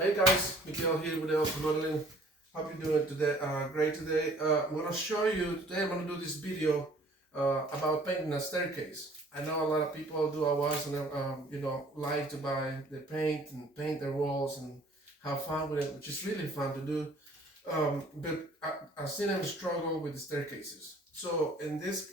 Hey guys, Miguel here with Elf Modeling. Hope you're doing today great today. I'm gonna show you today. I'm gonna do this video about painting a staircase. I know a lot of people do awards and like to buy the paint and paint their walls and have fun with it, which is really fun to do. But I've seen them struggle with the staircases. So in this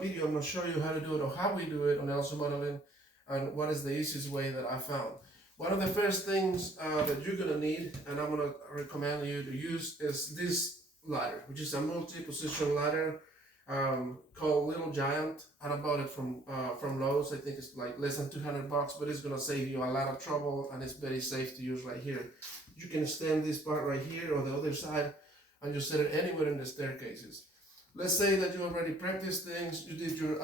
video, I'm gonna show you how to do it or how we do it on Elsa Modeling, and what is the easiest way that I found. One of the first things that you're gonna need, and I'm gonna recommend you to use, is this ladder, which is a multi-position ladder called Little Giant. I bought it from Lowe's. I think it's like less than $200, but it's gonna save you a lot of trouble, and it's very safe to use right here. You can stand this part right here or the other side, and you set it anywhere in the staircases. Let's say that you already practiced things, you did your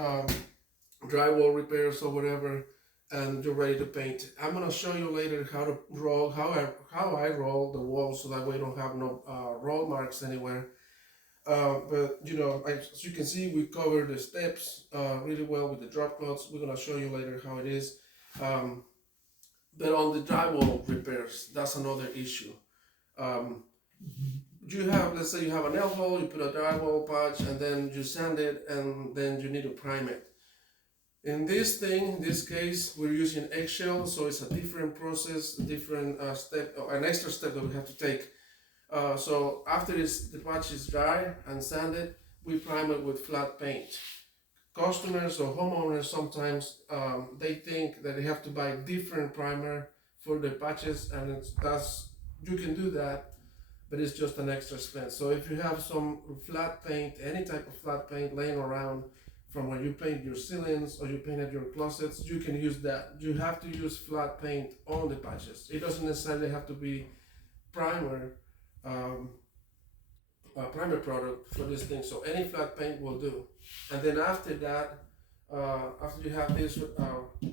drywall repairs or whatever, and you're ready to paint. I'm gonna show you later how to roll, how I roll the walls, so that way you don't have no roll marks anywhere. But as you can see, we covered the steps really well with the drop cloths. We're gonna show you later how it is. But on the drywall repairs, that's another issue. You have, let's say you have an elbow, you put a drywall patch, and then you sand it, and then you need to prime it. In this case, we're using eggshell, so it's a different process, a different step, or an extra step that we have to take. So after the patch is dry and sanded, we prime it with flat paint. Customers or homeowners sometimes they think that they have to buy different primer for their patches, and you can do that, but it's just an extra expense. So if you have some flat paint, any type of flat paint laying around from when you paint your ceilings or you painted your closets, you can use that. You have to use flat paint on the patches. It doesn't necessarily have to be primer, primer product for this thing. So any flat paint will do. And then after that, after you have this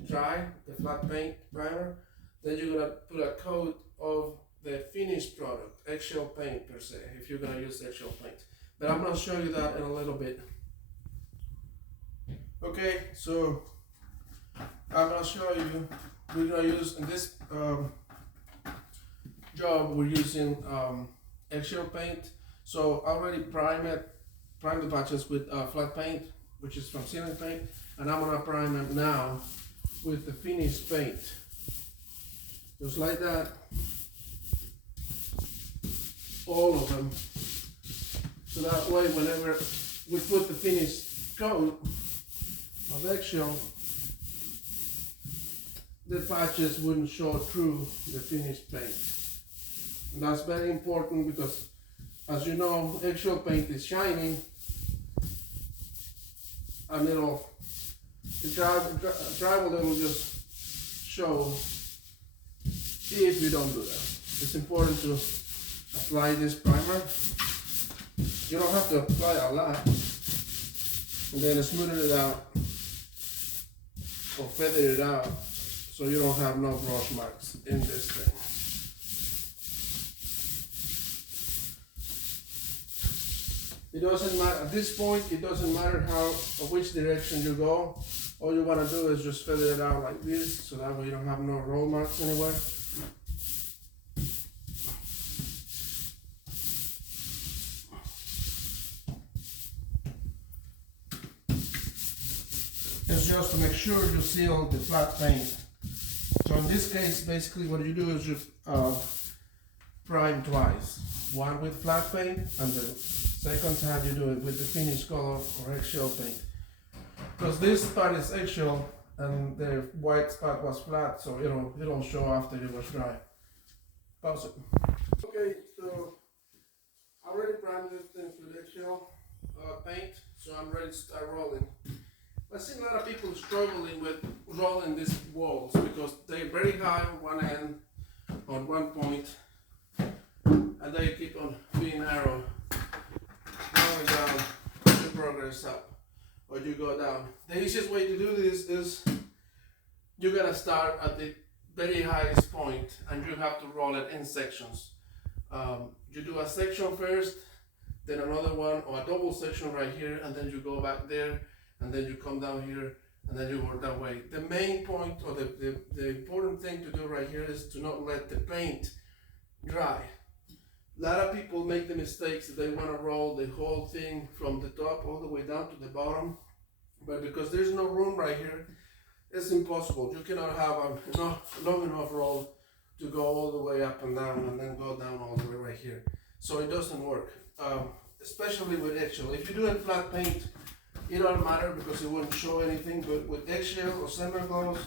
dry, the flat paint primer, then you're gonna put a coat of the finished product, eggshell paint per se, if you're gonna use eggshell paint. But I'm gonna show you that in a little bit. Okay, so I'm gonna show you. We're gonna use in this job. We're using eggshell paint. So I already primed the patches with flat paint, which is from ceiling paint, and I'm gonna prime it now with the finished paint, just like that. All of them. So that way, whenever we put the finished coat of eggshell, the patches wouldn't show through the finished paint. And that's very important because, as you know, eggshell paint is shiny, and the drywall will just show if you don't do that. It's important to apply this primer. You don't have to apply a lot, and then smooth it out or feather it out so you don't have no brush marks in this thing. It doesn't matter at this point. It doesn't matter which direction you go. All you want to do is just feather it out like this, so that way you don't have no roll marks anywhere. It's just to make sure you seal the flat paint. So in this case, basically what you do is you prime twice. One with flat paint, and the second time you do it with the finished color or eggshell paint. Because this part is eggshell and the white spot was flat, so it don't show after it was dry. Pause it. Okay, so I already primed this thing with eggshell paint, so I'm ready to start rolling. I've seen a lot of people struggling with rolling these walls because they're very high on one end, on one point, and they keep on being narrow. Going down, you progress up, or you go down. The easiest way to do this is you gotta start at the very highest point, and you have to roll it in sections. You do a section first, then another one, or a double section right here, and then you go back there, and then you come down here, and then you work that way. The main point, or the important thing to do right here is to not let the paint dry. A lot of people make the mistakes that they want to roll the whole thing from the top all the way down to the bottom, but because there's no room right here, it's impossible. You cannot have a long enough roll to go all the way up and down and then go down all the way right here. So it doesn't work, especially with eggshell. If you do it flat paint, it don't matter because it won't show anything, but with eggshell or semi-gloss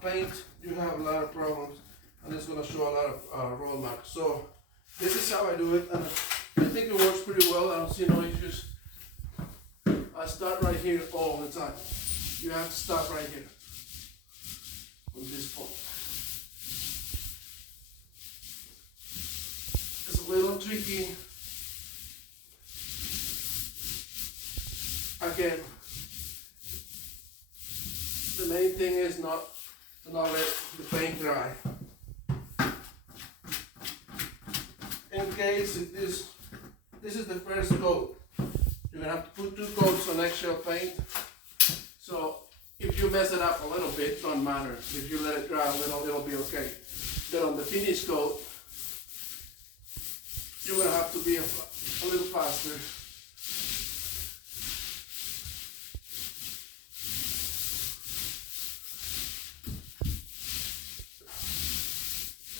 paint, you have a lot of problems and it's going to show a lot of roll marks. So this is how I do it, and I think it works pretty well. I don't see no issues. I start right here all the time. You have to stop right here on this point. It's a little tricky. Again, the main thing is not to not let the paint dry. In case this is the first coat, you're gonna have to put 2 coats on eggshell paint. So if you mess it up a little bit, don't matter. If you let it dry a little, it'll be okay. Then on the finished coat, you're gonna have to be a little faster.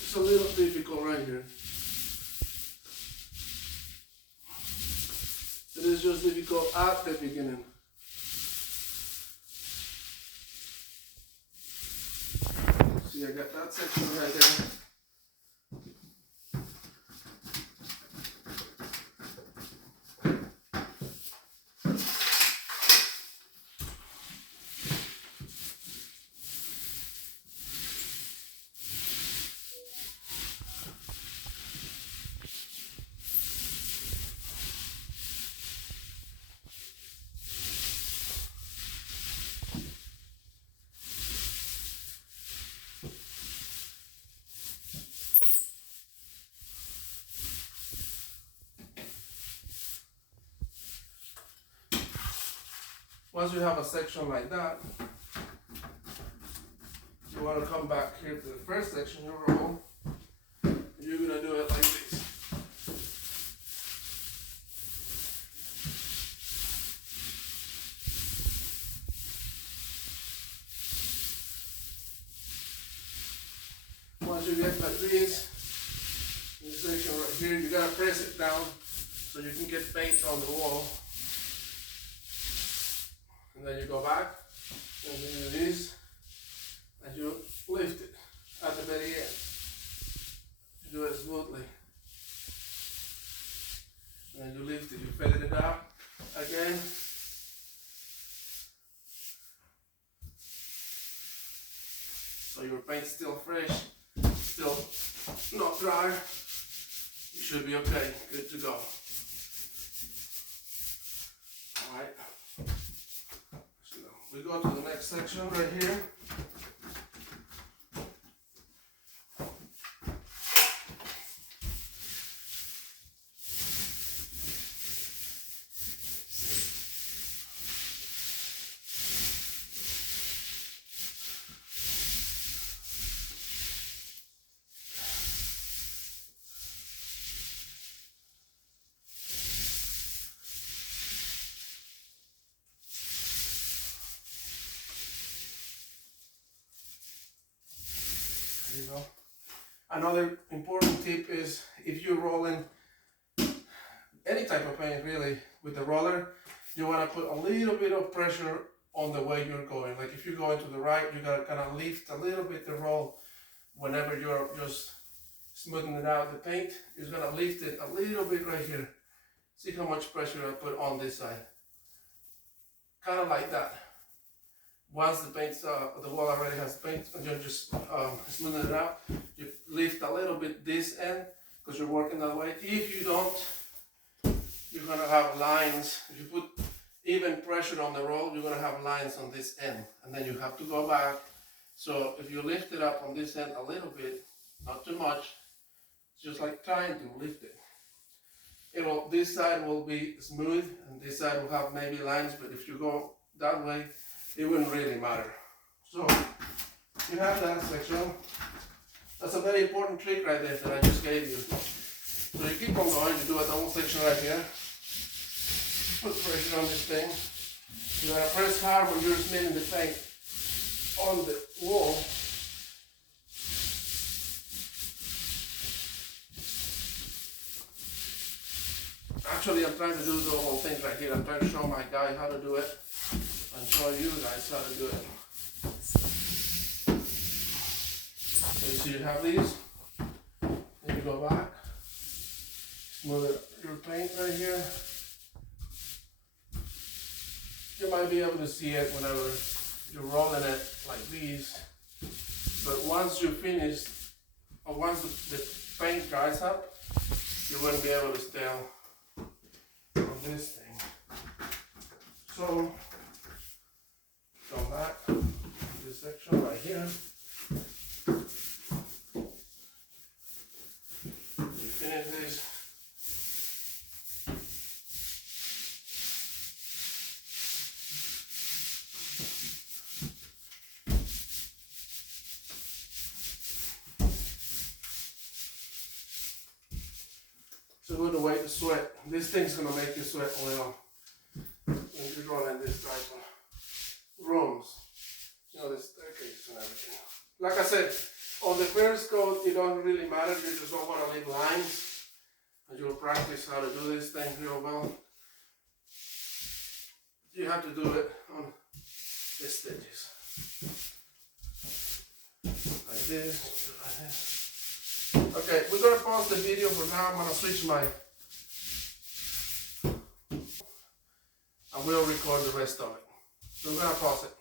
It's a little difficult right here. It is just difficult at the beginning. See, I got that section right there. Once you have a section like that, you want to come back here to the first section you roll. You're going to do it like this. Once you get like this section right here, you got to press it down so you can get paint on the wall. And then you go back and you do this and you lift it at the very end. You do it smoothly. And then you lift it, you feather it up again. So your paint's still fresh, still not dry. You should be okay, good to go. Alright. We go to the next section right here. There you go. Another important tip is if you're rolling any type of paint really with the roller, you want to put a little bit of pressure on the way you're going. Like if you're going to the right, you got to kind of lift a little bit the roll whenever you're just smoothing it out. The paint is going to lift it a little bit right here. See how much pressure I put on this side. Kind of like that. Once the paint, the wall already has paint, and you're just smoothing it out, you lift a little bit this end because you're working that way. If you don't, you're gonna have lines. If you put even pressure on the roll, you're gonna have lines on this end, and then you have to go back. So if you lift it up on this end a little bit, not too much, it's just like trying to lift it. This side will be smooth, and this side will have maybe lines, but if you go that way, it wouldn't really matter. So you have that section. That's a very important trick right there that I just gave you. So you keep on going, you do a double section right here. Put pressure on this thing. You gotta press hard when you're smearing the paint on the wall. Actually, I'm trying to do the whole thing right here. I'm trying to show my guy how to do it and show you guys how to do it. So you have these, then you go back, smooth your paint right here. You might be able to see it whenever you're rolling it like these, but once you finish, or once the paint dries up, you won't be able to tell on this thing. So, come back to this section right here. You finish this. It's a good way to sweat. This thing's gonna make you sweat a little when you're rolling this type of rooms. You know, the staircase and everything. Like I said, on the first coat, it don't really matter. You just don't want to leave lines. And you'll practice how to do this thing real well. You have to do it on the stitches. Like this, like this. Okay, we're gonna pause the video for now. I'm gonna switch my, and we'll record the rest of it. So we're gonna pause it.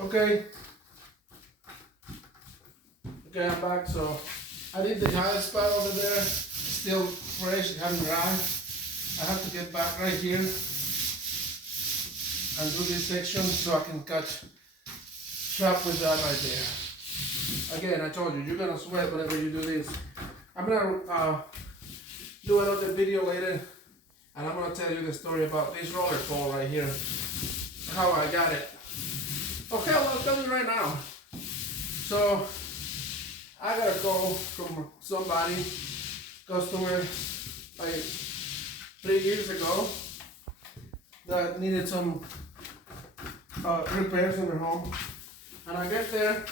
Okay, I'm back. So I did the high spot over there, still fresh, it hadn't dried. I have to get back right here and do this section so I can catch up with that right there. Again, I told you, you're gonna sweat whenever you do this. I'm gonna do another video later, and I'm gonna tell you the story about this roller pole right here, how I got it. Okay, well, I'll tell you right now. So I got a call from somebody, customer, like 3 years ago, that needed some repairs in their home. And I get there,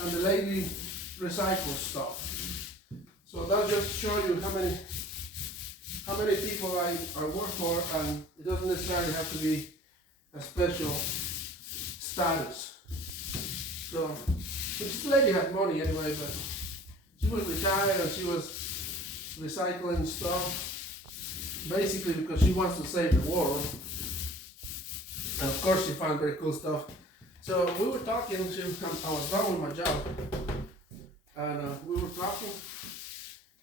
and the lady recycles stuff. So that just shows you how many people I work for, and it doesn't necessarily have to be a special status. So, this lady had money anyway, but she was retired and she was recycling stuff, basically because she wants to save the world. And of course, she found very cool stuff. So we were talking, I was done with my job, and we were talking,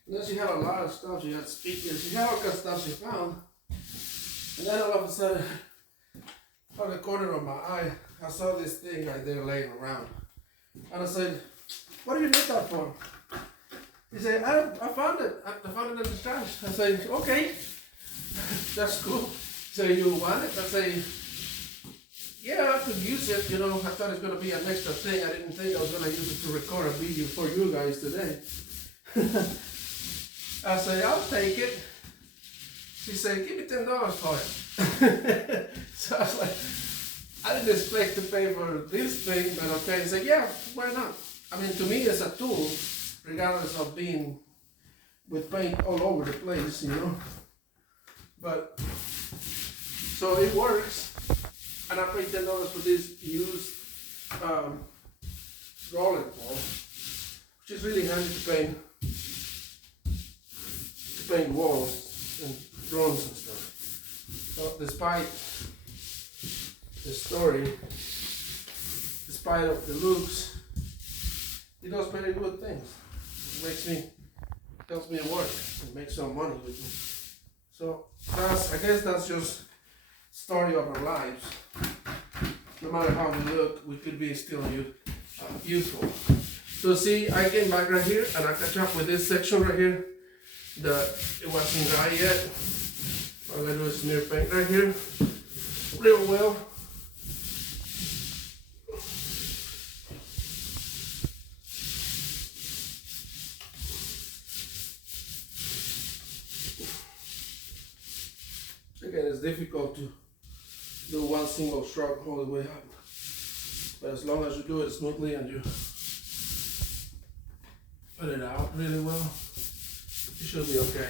and then she had a lot of stuff. She had speakers, she had all kinds of stuff she found, and then all of a sudden, from the corner of my eye, I saw this thing right there laying around, and I said, "What do you need that for?" He said, I found it. I found it in the trash." I said, "Okay, that's cool." So you want it? I say, "Yeah, I could use it, you know, I thought it was going to be an extra thing. I didn't think I was going to use it to record a video for you guys today." I said, "I'll take it." She said, "Give me $10 for it." So I was like, I didn't expect to pay for this thing, but okay. I said, "Yeah, why not?" I mean, to me, it's a tool, regardless of being with paint all over the place, you know. But, so it works. And I paid $10 for this used rolling ball, which is really handy to paint walls and drones and stuff. So despite the story, despite of the looks, it does very good things. It helps me work and make some money with me. So I guess that's just story of our lives. No matter how we look, we could be still useful. So see, I came back right here and I catch up with this section right here. It wasn't dry yet. I'm gonna do is smear paint right here real well. difficult to do one single stroke all the way up. But as long as you do it smoothly and you put it out really well, you should be okay.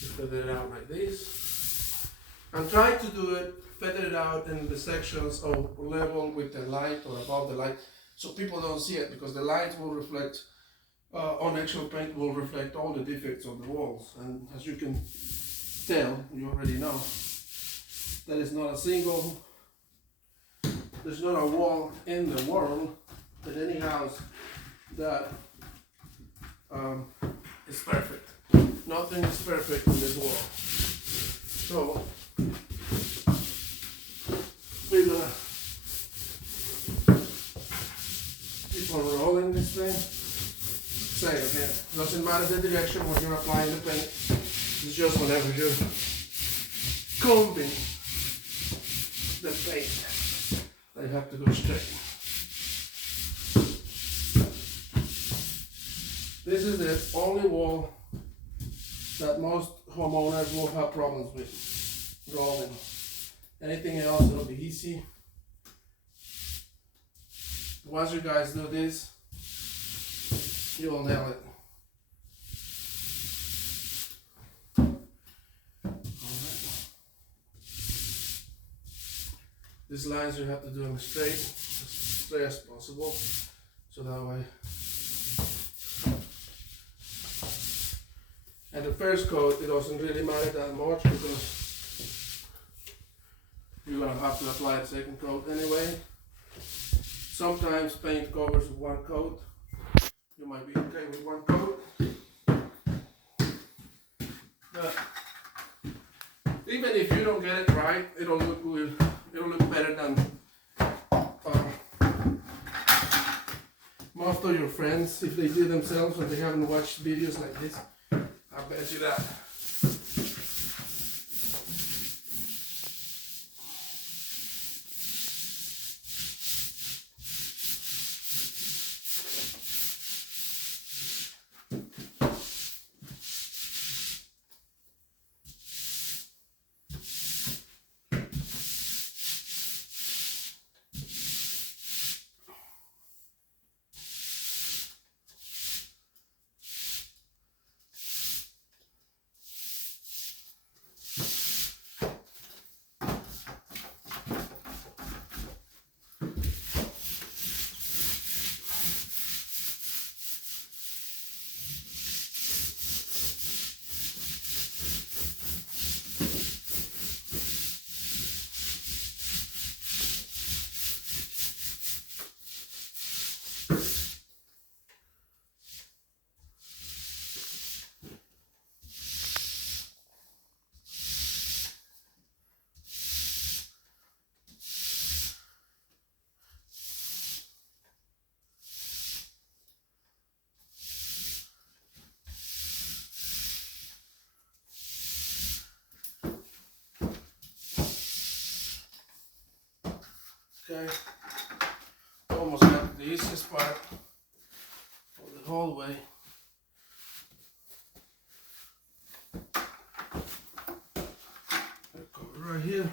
You feather it out like this. And try to do it, feather it out in the sections of level with the light or above the light, so people don't see it, because the light will reflect, on actual paint will reflect all the defects of the walls. And as you can tell, you already know, there is not a single, there's not a wall in the world, in any house, that is perfect. Nothing is perfect in this world. So we're gonna keep on rolling this thing. Same again. Doesn't matter the direction when you're applying the paint. It's just whenever you're combing the paint, they have to go straight. This is the only wall that most homeowners will have problems with rolling. Anything else, it'll be easy. Once you guys do this, you will nail it. Alright. These lines you have to do them straight, as straight as possible, so that way. And the first coat, it doesn't really matter that much, because you're gonna have to apply a second coat anyway. Sometimes paint covers one coat. You might be okay with one coat. But even if you don't get it right, it'll look good. It'll look better than most of your friends, if they do themselves and they haven't watched videos like this. I bet you that. Okay, almost got the easiest part of the hallway. I'll go right here.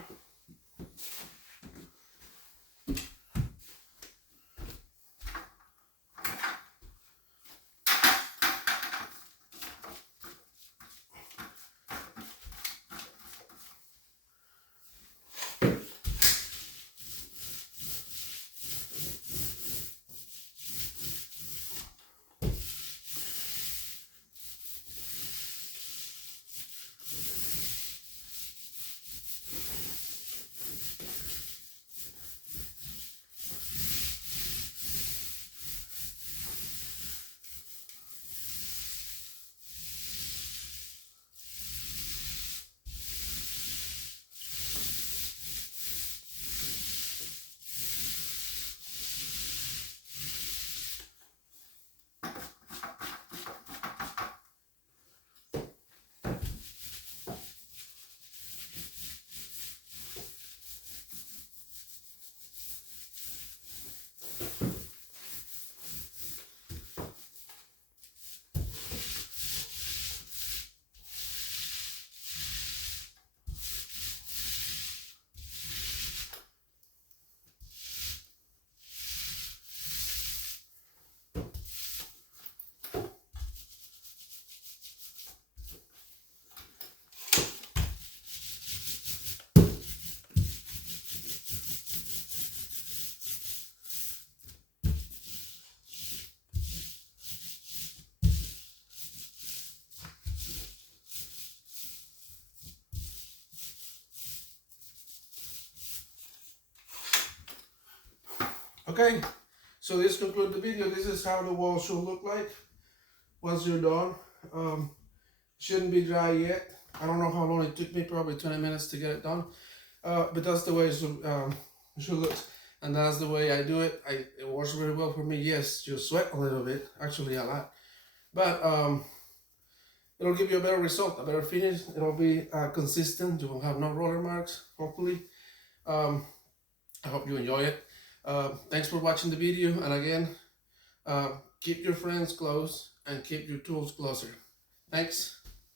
Okay, so this concludes the video. This is how the wall should look like once you're done. Shouldn't be dry yet. I don't know how long it took me, probably 20 minutes to get it done. But that's the way it should look. And that's the way I do it. It works very well for me. Yes, you sweat a little bit, actually a lot. But it'll give you a better result, a better finish. It'll be consistent. You will have no roller marks, hopefully. I hope you enjoy it. Thanks for watching the video. And again, keep your friends close and keep your tools closer. Thanks.